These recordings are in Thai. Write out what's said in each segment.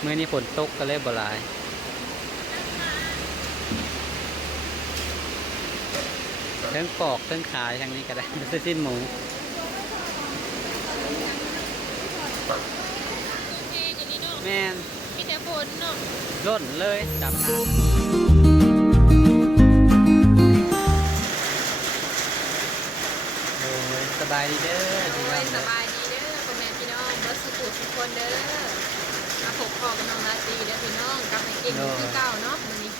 เมื่อนี้ฝนตกก็เลยบ่หลายเทิงปอกเทิงขายทางนี้ก็ได้ซื้อสิ้นหมูแม่น มีแต่ฝนเนาะ ล้นเลยจับน้ำโอ้ยสบายดีเด้อ โอ้ พี่น้อย ง ส เด้อบ ายดีเด้อพ่อแม่พี่น้องเบิร์ดสุขุทุกคนเด้อมาพบพ่อกับน้องราตรีเด้อพี่น้องกลับมากินคือเก่าเนาะมื้อนี้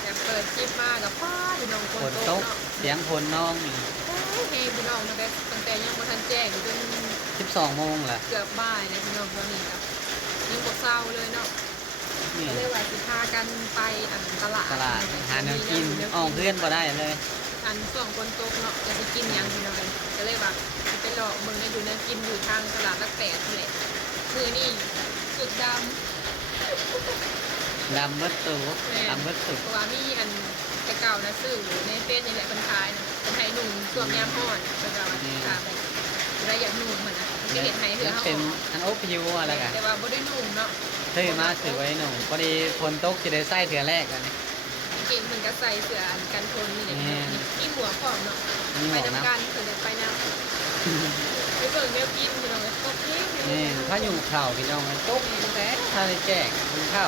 แต่เปิดคลิปมากับพ่อพี่น้องฝ ฝ น น ต ต ก ก เนาะ เสียงฝนน้องนี่ โอ้ยเฮ้พี่น้องตั้งแต่ยังบ่ทันแจ้งอยู่จน 12 โมงล่ะ เกือบบ่ายเลยพี่น้องตอนนี้ครับยังบ่เศร้าเลยเนาะ นี่ ก็เลยว่าสิพากันไปตลาด ตลาดหาแนวกินออกเพื่อนบ่ได้เลย อันช่วงฝนตกเนาะจะไปกินหยังพี่น้องก็เลยว่าสิไปหลอกเบิ่งได้อยู่แนวกินอยู่ทางตลาดลักแปดนี่แหละคือนี่สุดดำ ดำเบิดตูดำเบิดตุก เพราะว่ามีอันกระเก่านะซื้อในเฟซนี่แหละคนขายนะคนไทยหนุ่มช่วงยามฮ้อนเป็นเราขายอะไรอยากหนุ่มเหมือนนะไม่เห็นไทยเหือเขา เป็นอันโอปิวอะไรกัน แต่ว่าบ่ได้หนุ่มเนาะ เฮ้ยมาถือไว้หนูพอดีฝนตกจะได้ใส่เถื่อแรกกันนี่ กินมันก็ใส่เสื้ออันกันทนนี่แหละนี่หัวขอบเนาะ นี่ห ไป มวกนะ นำกันเผื่อจะไปนำไปเบิ่งแนวกินพี่น้องเลยตกเค้ก นี่พายุเข่าพี่น้องมันตกแต่ถ้าได้แจกมันเข้า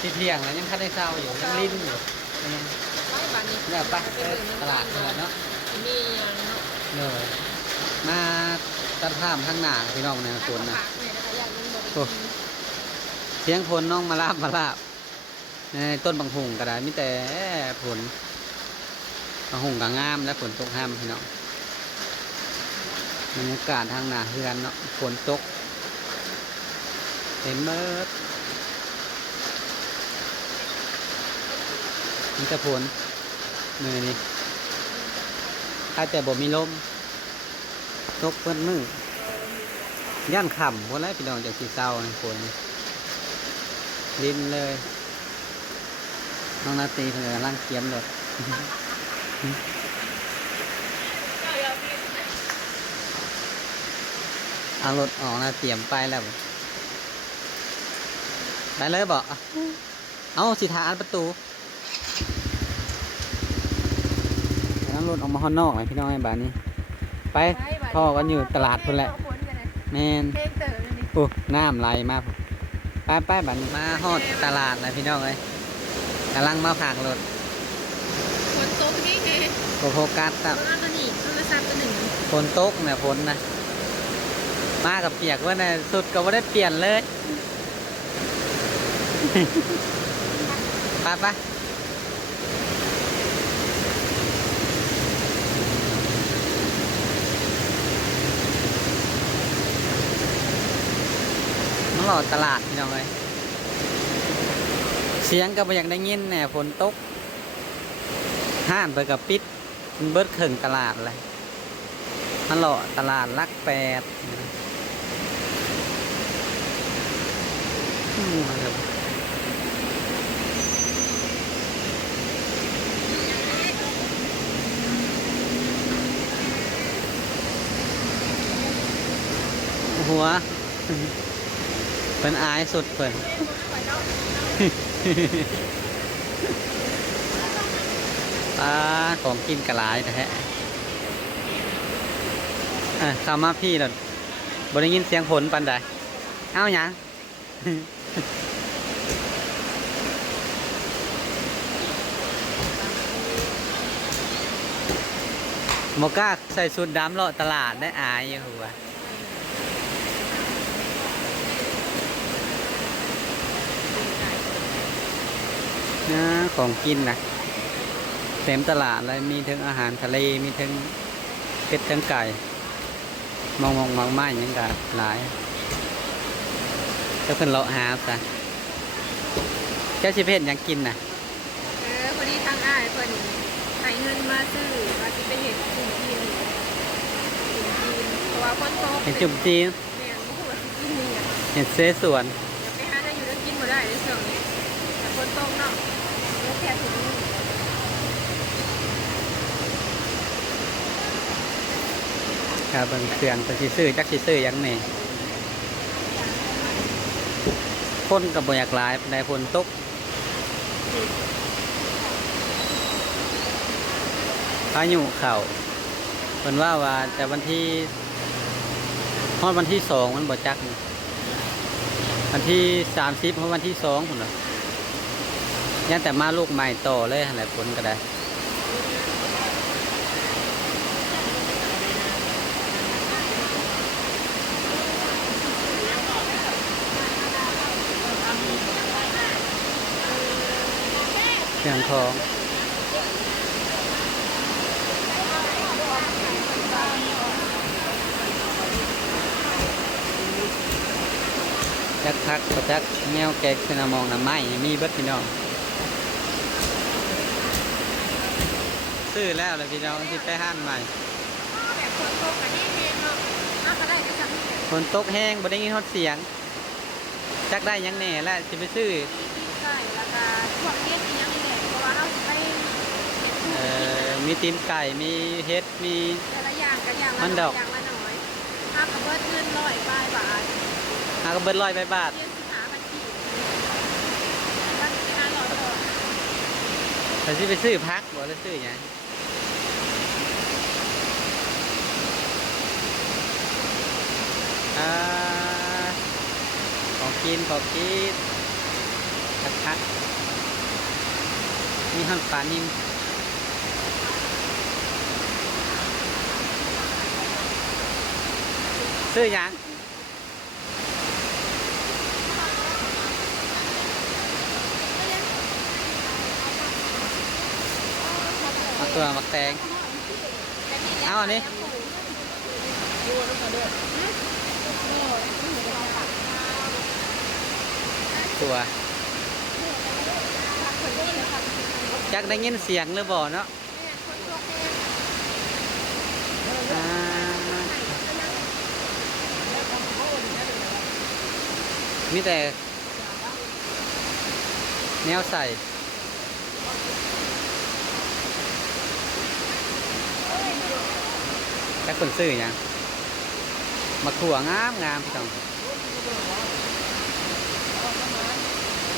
ที่เที่ยงแล้วยังคัดได้เศร้าอยู่ยังลิ้นอยู่นี่ ไปบ้านนี้ เนี่ยไปตลาดเนาะ มีอย่างเนาะ เลยมาตัดภาพข้างหน้าพี่น้องเนี่ยฝนนะ เนี่ยนะคะอยากกินบ่ โอ้ เสียงฝนน้องมาลาบในต้นบางหุงก็ได้มีแต่ฝนบางหุงก็งามและฝนตกห้ามพี่น้องบรรยากาศทางหน้าเฮือนเนาะฝนตกเต็มเมิดมีแต่ฝนมือนี้ถ้าแต่บ่มีลมตกเพิ่นมือย่านค่ำพวกไรพี่น้องจากสีเศร้าฝนดินเลยน้องนาตีเพิ่นกำลังเกียมรถเอารถออกนะเตรียมไปแล้วไปเลยบอกเอาสิทาอันประตูนั่งรถออกมาข้างนอกเลยพี่น้องไอ้บ้านนี้ไปพ่อกันอยู่ตลาดพุ่นแหละแมนโอ้น้ำไหลมาไปบ้านนี้มาฮอดตลาดเลยพี่น้องเลยกำลังมาผักรถ ฝนตกนี่ไง โฟกัสครับ ตัวนี้โทรศัพท์ตัวหนึ่ง ฝนตกเนี่ยฝนนะมากับเปียกว่าเนี่ยสุดก็ไม่ได้เปลี่ยนเลย ไปน้องหลอดตลาดพี่น้องเลยเสียงก็ไม่อยากได้ยินเนี่ยฝนตกห้านไปกับปิดมันเบิดเข่งตลาดเลยมันหล่อตลาดลักแปดหัวเป็นอายสุดเพิ่น ของกินกระไรแท้เข้ามาพี่หน่อยบ่ได้ยินเสียงฝนปันใดเอ้าหยังโมกล้าใส่ชุดดำเลาะตลาดได้อายอยู่หัวนะของกินนะเต็มตลาดเลยมีทั้งอาหารทะเลมีทั้งเป็ดทั้งไก่มองไม้ยังกะหลายก็เพิ่นเลาะหาซะเจ้าชิเพชรยังกินน่ะ พอดีทางอ้ายเพิ่นให้เงินมาซื้อว่าสิไปเห็นจุ่มจีนเพราะว่าฝนตก เห็นจุ่มจีน แม่นบ่ฮู้ว่าสิกินนี่อ่ะ เห็นเสสวน เดี๋ยวไปหาได้อยู่แล้วกินบ่ได้ในช่วงนี้แต่ฝนตกเนาะแล้วแค่ถุงนึง ครับเบิ่งเครื่องเป็นสิซื้อจักสิซื้อหยังนี่ คนกับบ่อยากหลายในฝนตกพายุเข่าเพิ่นว่าแต่วันที่ฮอดวันที่2มันบ่จักนี่วันที่30เพราะวันที่2พุ่นน่ะยังแต่มาลูกใหม่ต่อเลยหั่นแหละฝนก็ได้เสียงของจักพักก็จักแนวแกกสนามองน้ำไม้มีเบิดพี่น้องซื้อแล้วเลยพี่น้องที่ไปห้านใหม่ แบบคนโตกันนี่เองเนาะน่าจะได้ก็จะมี ฝนตกแห้งบ่ได้ยินฮอดเสียงจักได้หยังแหน่แล้วสิไปซื้อ ใช่แล้วก็พวกเฮ็ดอีหยังนี่แหละเพราะว่าเราสิไป มีตีนไก่มีเฮ็ดมี แต่ละอย่างก็อย่าง มั ละ น น้ ด อ อย ก อย่างละน้อยถ้ากับเบิดเงิน100บาท หากระเบิด100บาท เรียนสิหาบัญชีแล้วสิหา100บาท แต่สิไปซื้อพักบ่แล้วซื้อหยังอ่าของกินพักมีหั่นปลานิ่มซื้อหยังมาตัวมักแตงเอาอันนี้ตัวจักได้ยินเสียงหรือบ่เนาะอ่ามีแต่แนวใส่แต่คนซื้อหยังมาขั่วงามพี่น้อง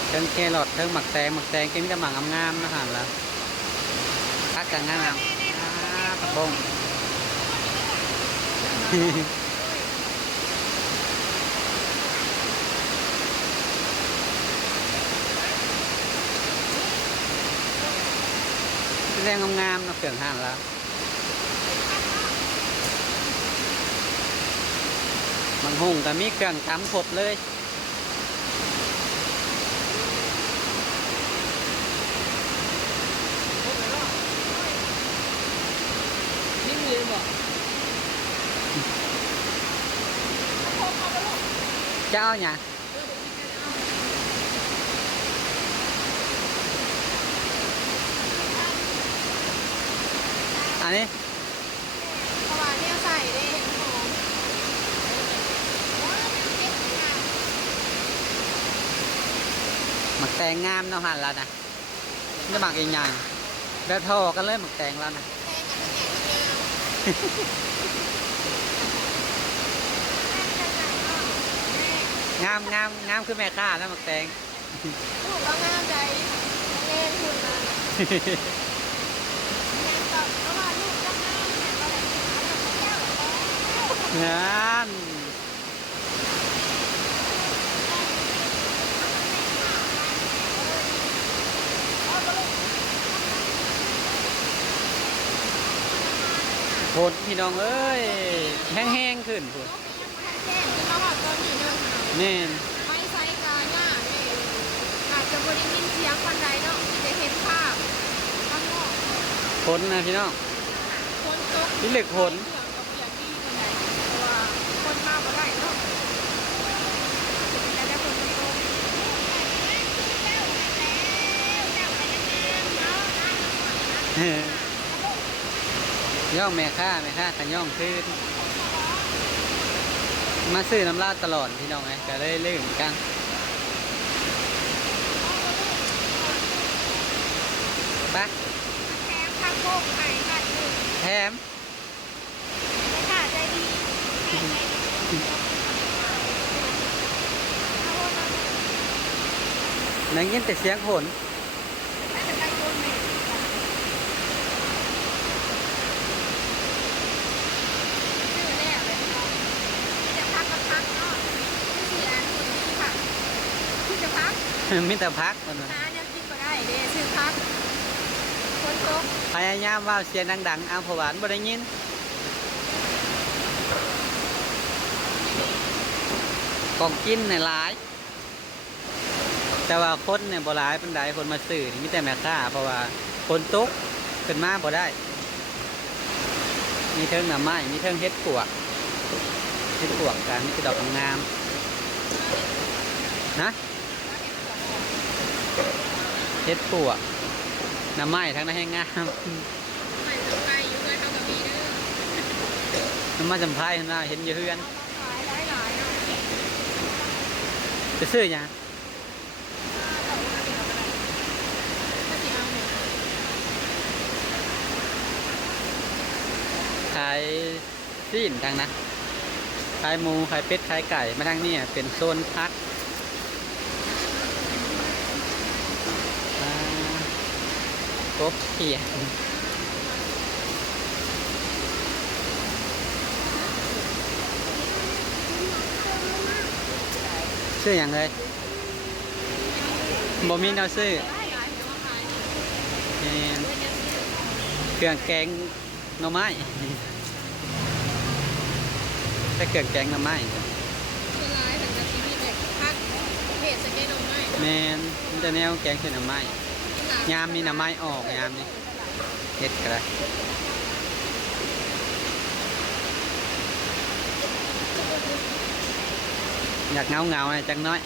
เทิงแครอทเทิงหมักแตงก็มีแต่หมักงามๆนะฮะแล้วพักกันงามตะบง แรงงามๆนะเปลืองห่านแล้วมันหงแต่มีเครื่องตำครบเลย นี่มีเลยบอก จะเอาอย่างอันนี้ เพราะว่าเนี่ยใส่ได้เห็นหอม หมักแตงงามเนาะหันแล้วนะจะหมักอีกอย่างแบบทอกันเลยหมักแตงแล้วนะ งามคือแม่ค้าแล้วหมักแตง ลูกเรางามใจเล่นหุ่นนะแม่ตอบเพราะว่าลูกก็งามแม่ก็เลย งานโหดพี่น้องเอ้ยแห้งๆขึ้นพูด แจ้งที่มาว่าตอนนี้เนาะ แน่น ไม่ใส่กาหน้านี่อาจจะบริยินเสียงคนใดเนาะที่จะเห็นภาพข้างนอก ผลนะพี่น้อง คนตก นี่เหล็กผล เสียงกับเสียงดีคนใดเพราะว่าคนมาบ่ได้เนาะแต่ได้คนตก ย่องแม่ค้าขันย่องขึ้นมาซื้อน้ำลาดตลอดพี่น้องไงก็เลยลืมกันไป แถมข้างโคกไข่ค่ะหนึ่ง แถม ค่ะใจดี ได้ยินแต่เสียงฝน ให้มันได้ต้นไหมชื่อแรกเลยเนาะจะพักก็พักเนาะเสียคนที่พักที่จะพัก มีแต่พักมัน หาเนี่ยกินมาได้เด้ชื่อพักคนตก พยายามว่าเสียงดังๆเอาเพราะว่าบ่ได้ยินของกินเนี่ยหลาย แต่ว่าคนเนี่ยบ่หลายปานใดคนมาซื้อนี่มีแต่แม่ค้าเพราะว่าคนตกขึ้นมาบ่ได้ มีเทิงหน่อไม้มีเทิงเฮ็ดปวกกันมีแต่ดอกงามๆนะเฮ็ดปวกหน่อไม้ทั้งนั้นให้งาม ไม่ทำไปอยู่ด้วยเขากับมีเด้อ น้ำมาจำพายข้างหน้าเห็นอยู่เฮือน ขายหลายเนาะ จะซื้อหยัง ถ้าสิเอาเนี่ย ขายซีนทางนะขายหมูขายเป็ดขายไก่มาทางนี้เป็นโซนพักกบเขียดซื้ออย่างเลยบ่มีแนวซื้อ หลายเดี๋ยวมาขาย แม่น ด้วยเนี่ย เครื่องแกงหน่อไม้แต่เครื่องแกงหน่อไม้ คือร้ายแต่จะชีวิตเด็กพักเพจสเก็ตลงไม้ แม่นมันจะแนวแกงคือหน่อไม้ยามนี้หน่อไม้ออกยามนี้เฮ็ดก็ได้อยากเงาหน่อยจังน้อย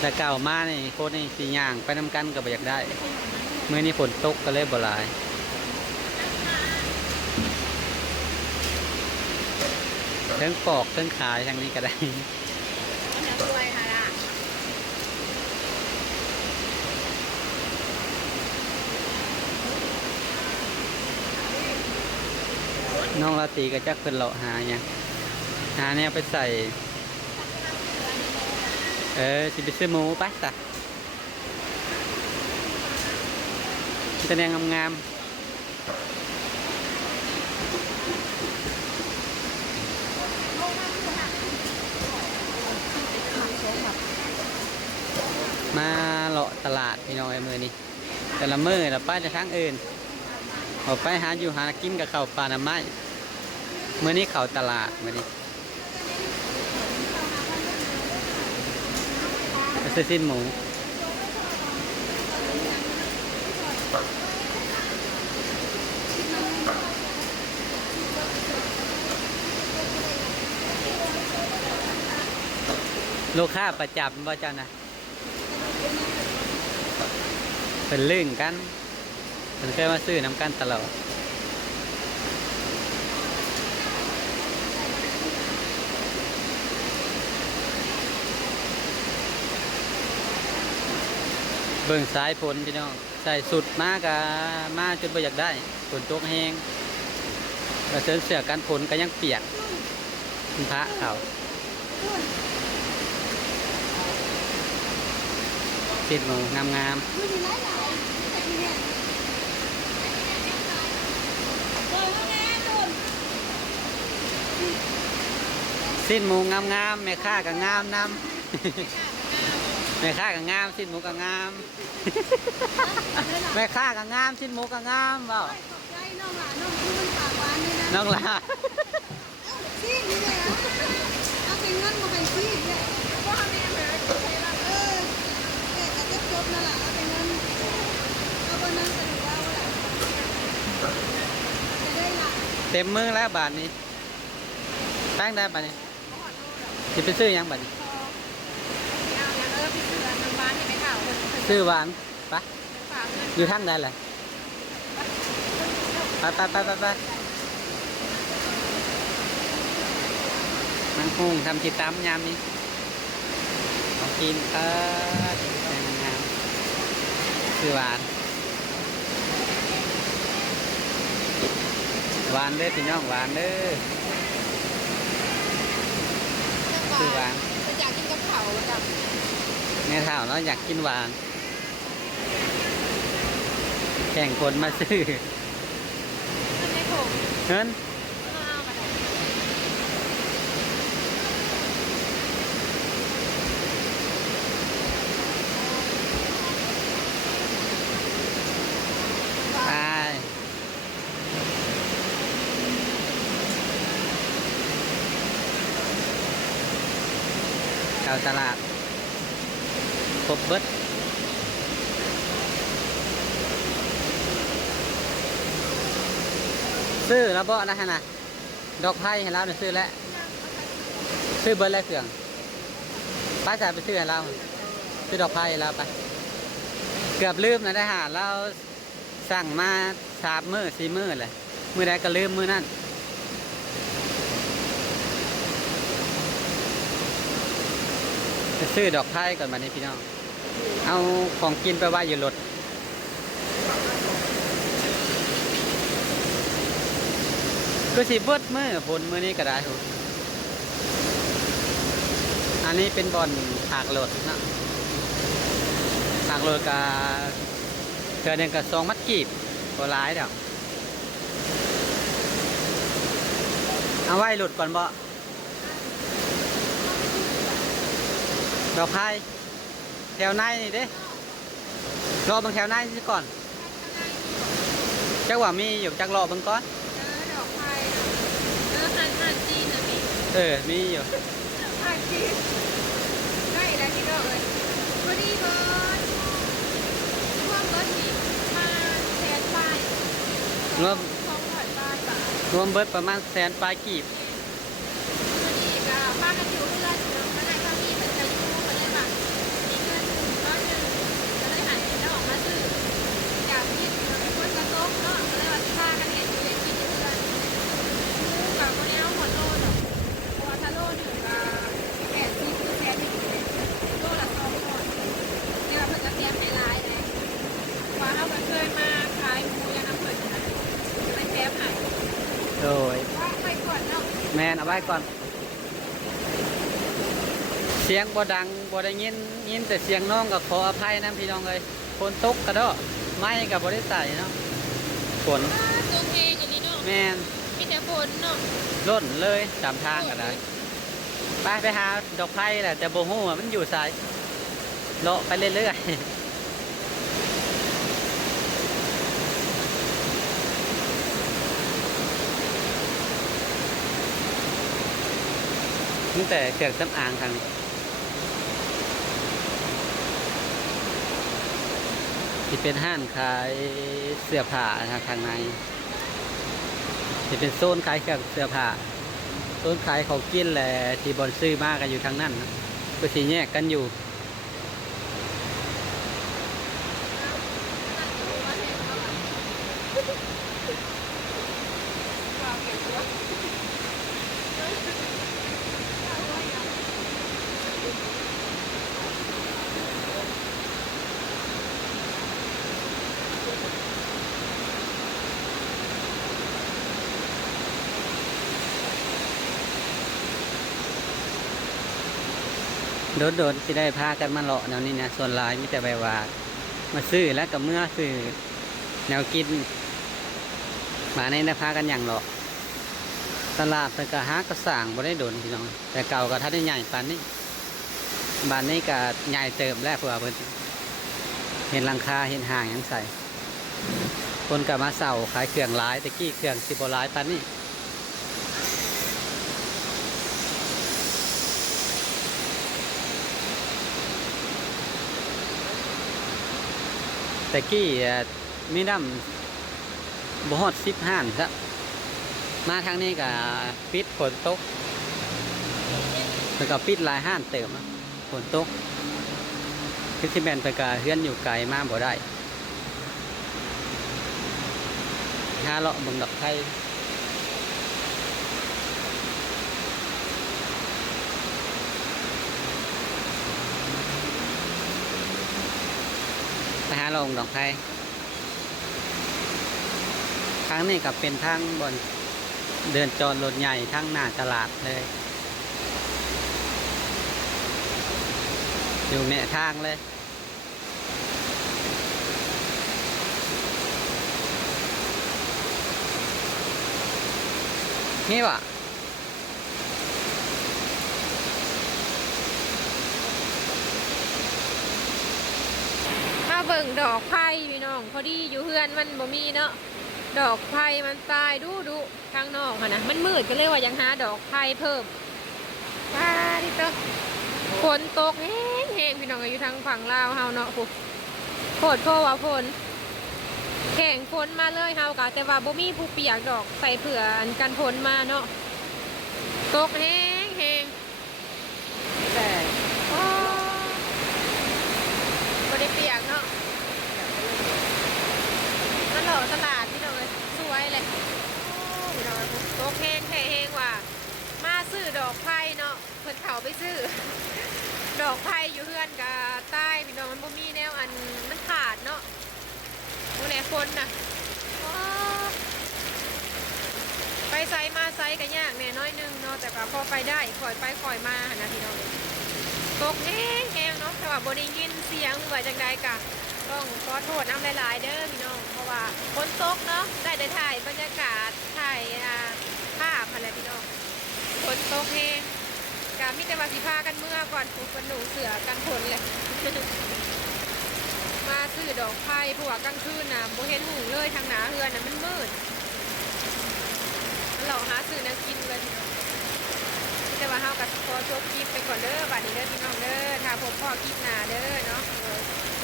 แต่เก่ามานี่โคตรนี่สีย่างไปนำกันก็บ่อยากได้เมื่อนี้ฝนตกก็เลยบ่หลายทั้งปอกทั้งขายทางนี้ก็ได้ จะรวยค่ะล่ะ น้องราตรีก็จักเพิ่นเลาะหาหยังหาเนี่ยไปใส่สิไปซื้อหมูไปซะแสดงงามๆมาเลาะตลาดพี่น้องไอ้มือนี้แต่ละมือเราไปแต่ทางอื่นออกไปหาอยู่หากินกับข้าวปลาหน่อไม้มื้อนี้เข้าตลาดมื้อนี้ไปซื้อสิ้นหมูลูกค้าประจำว่าเจ้านะเป็นลื่นกันเป็นเคยมาซื้อน้ำกันตลอดเบิ่งสายฝนพี่น้องใส่สุดมากะมาจนบ่อยากได้ฝนตกแห้งกระเสื้อเสื้อกันฝนก็ยังเปียกคุณพระเขาติดหมูงามๆสิ้นหมูงามๆแม่ค้าก็งามน้ำ แม่ค้าก็งามสิ้นหมูก็งาม แม่ค้าก็งามสิ้นหมูก็งามเปล่า ใจน้องหลานน้องคือมันปากหวานนี่นะ น้องลา ซีดนี่เลยเอาเป็นเงินมาเป็นซีดเลยว่าแม่เลยแต่จะจบนั่นแหละเอาเป็นเงินเอาบนนั้นไปดูเอาแหละจะได้หลัก เต็มมือแล้วบาทนี้ตั้งได้บาทนี้จะไปซื้อหยังบาทนี้ เอาอย่างพี่เสือน้ำบ้านเห็นไหมข่าวคน ซื้อหวานปะ ฝากเงิน อยู่ทางใดแหละไปมันคงทำจิตตามยามนี้ของกินงามซื้อหวานหวานเด้อพี่น้องหวานเด้อซื้อหวาน จะอยากกินกับเขาแบบ แม่ ม่เฒ่าเนาะอยากกินหวาน แข่งคนมาซื้อ มันไม่ถูก เงิน เอามาได้ไปเข้าตลาดครบเบิดซื้อแล้วบ่นะฮะนะดอกไผ่ให้เราเนี่ยซื้อแล้วซื้อเบิดแล้วเครื่องป้าจ่ายไปซื้อให้เราซื้อดอกไผ่ให้เราไปเกือบลืมนะได้หาเราสั่งมา3 มื้อ 4 มื้อเลยมื้อใดก็ลืมมื้อนั้นไปซื้อดอกไผ่ก่อนบัดนี้พี่น้องเอาของกินไปไว้อยู่รถก็สิเบิดมื้อผลมื้อนี้ก็ได้ถูกอันนี้เป็นบ่อนผากรถนะผากรถกับเทื่อหนึงก็2 มัดกีบบ่หลายดอกเอาไว้รถก่อนบ่ดอกไผ่แถวในนี่เด้รอเบิ่งแถวในสิก่อนจักว่ามีอยู่จักรอเบิ่งก่อน ดอกไม้หั่นจีนนะพี่ มีอยู่ หั่นจีนได้แล้วที่ดอกเลยพอดีเบิร์ดช่วงเบิร์ดนี่มาแสนปลาย รวม 200 บาทบาท รวมเบิดประมาณ100,000 ปลายกีบ พอดีก็ป้ากันอยู่เพื่อนเนาะก็ได้เท่านี้มันจะอยู่ก็เลยแบบมีเงินก้อนหนึ่งก็เลยหันเงินแล้วออกมาซื้ออยากกินมันเป็นคนกระโต๊ะเนาะก็เลยว่าที่ป้ากันเห็นอยู่เลยกินอยู่เพื่อนกับคนนี้เอาหมดโลดอกเพราะว่าถ้าโลหนึ่งก็80คือแสนหนึ่งเลยโลละ2คนเนี่ยเพิ่นจะเตรียมให้หลายเลยว่าเขาเคยมาขายหมูยาน้ำเพิ่นนะไปแถมให้ โดย ว่าไปก่อนเนาะ แมนเอาไว้ก่อน เสียงบ่ดังบ่ได้ยินแต่เสียงน้องก็ขออภัยนะพี่น้องเลยฝนตกกระโดดไม้ก็บ่ได้ใส่เนาะฝน ตัวเพลงอย่างนี้เนาะ แมน มีแต่ฝนเนาะ ล้นเลยตามทางก็ได้ไปหาดอกไผ่แหละแต่บ่ฮู้ว่ามันอยู่ไสเลาะไปเรื่อยๆตั้งแต่เครื่องสำอางทางนี้ที่เป็นห้างขายเสื้อผ้าทางในที่เป็นโซนขายเครื่องเสื้อผ้าโซนขายของกินแหละที่บอนซื้อมากกันอยู่ทางนั้นนะก็สีแยกกันอยู่โดนที่ได้พากันมาเลาะแนวนี้นะส่วนหลายมีแต่ใบว่ามาซื้อแล้วกับเมื่อซื้อแนวกินมาในได้พากันอย่างเลาะตลาดเป็นกระหากระสั่งบ่ได้โดนพี่น้องแต่เก่าก็ถ้าได้ใหญ่ปานนี้บ้านนี้ก็ใหญ่เติมแล้วเพื่อเพิ่นเห็นหลังคาเห็นห่างหยังใส่คนก็มาเสาขายเครื่องหลายแต่กี้เครื่องสิบ่หลายปานนี้แต่กี้มีน้ำบ่ฮอด10 ห้านครับมาทางนี้ก็ปิดฝนตกแล้วก็ปิดหลายห้านเติมฝนตกคือสิแม่นไปก็เฮือนอยู่ไกลมาบ่ได้หาเลาะเบิ่งดอกไผ่ไปหาลงดอกไผ่ทางนี้กับเป็นทางบนเดินจอดรถใหญ่ทั้งหน้าตลาดเลย อยู่แม่ทางเลยนี่วะ มาเบิ่งดอกไผ่พี่น้องพอดีอยู่เฮือนมันบ่มีเนาะดอกไผ่มันตายดูข้างนอกค่ะนะมันมืดก็เลยว่ายังหาดอกไผ่เพิ่มว้าดิเตอฝนตกแห้งพี่น้องอยู่ทางฝั่งลาวเฮาเนาะโคตรพ่อว่าฝนแข่งฝนมาเลยเฮากะแต่ว่าบ่มีผู้เปียกดอกใส่เผื่ออันกันฝนมาเนาะตกแห้งแต่บ่ได้เปียกเนาะมันหล่อตลาดพี่น้องเลยสวยเลยพี่น้องโตกแห้งว่ะมาซื้อดอกไผ่เนาะเพิ่นเขาไปซื้อ ดอกไผ่อยู่เพื่อนกับใต้พี่น้องมันบ่มีแนวอันมันขาดเนาะโมไหนคนน่ะไปไซมาไซกันยากแน่น้อยนึงเนาะแต่ก็พอไปได้คอยไปคอยมาหนะพี่น้องตกแห้งเนาะแต่ว่าบ่ได้ยินเสียงหรือว่าจังใดกะต้องขอโทษน้ำหลายๆเด้อพี่น้องเพราะว่าฝนตกเนาะได้ถ่ายบรรยากาศถ่ายภาพอะไรพี่น้องฝนตกแห้งกะมิแต่ว่าสิพากันเมื่อก่อนผูกกันหนูเสือกันฝนเลย มาซื้อดอกไผ่เพราะว่ากลางคืนน่ะบ่เห็นหุงเลยทางหนาเฮือนน่ะมันมืดเราหาซื้อแนวกินเลยพี่น้องแต่ว่าเฮากับขอจบคลิปไปก่อนเด้อบัดนี้เด้อพี่น้องเด้อถ้าผมพ่อคลิปหน้าเด้อเนาะ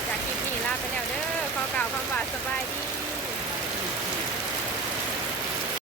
จากคลิปนี้ลาไปแล้วเด้อขอกล่าวคำว่าสบายดี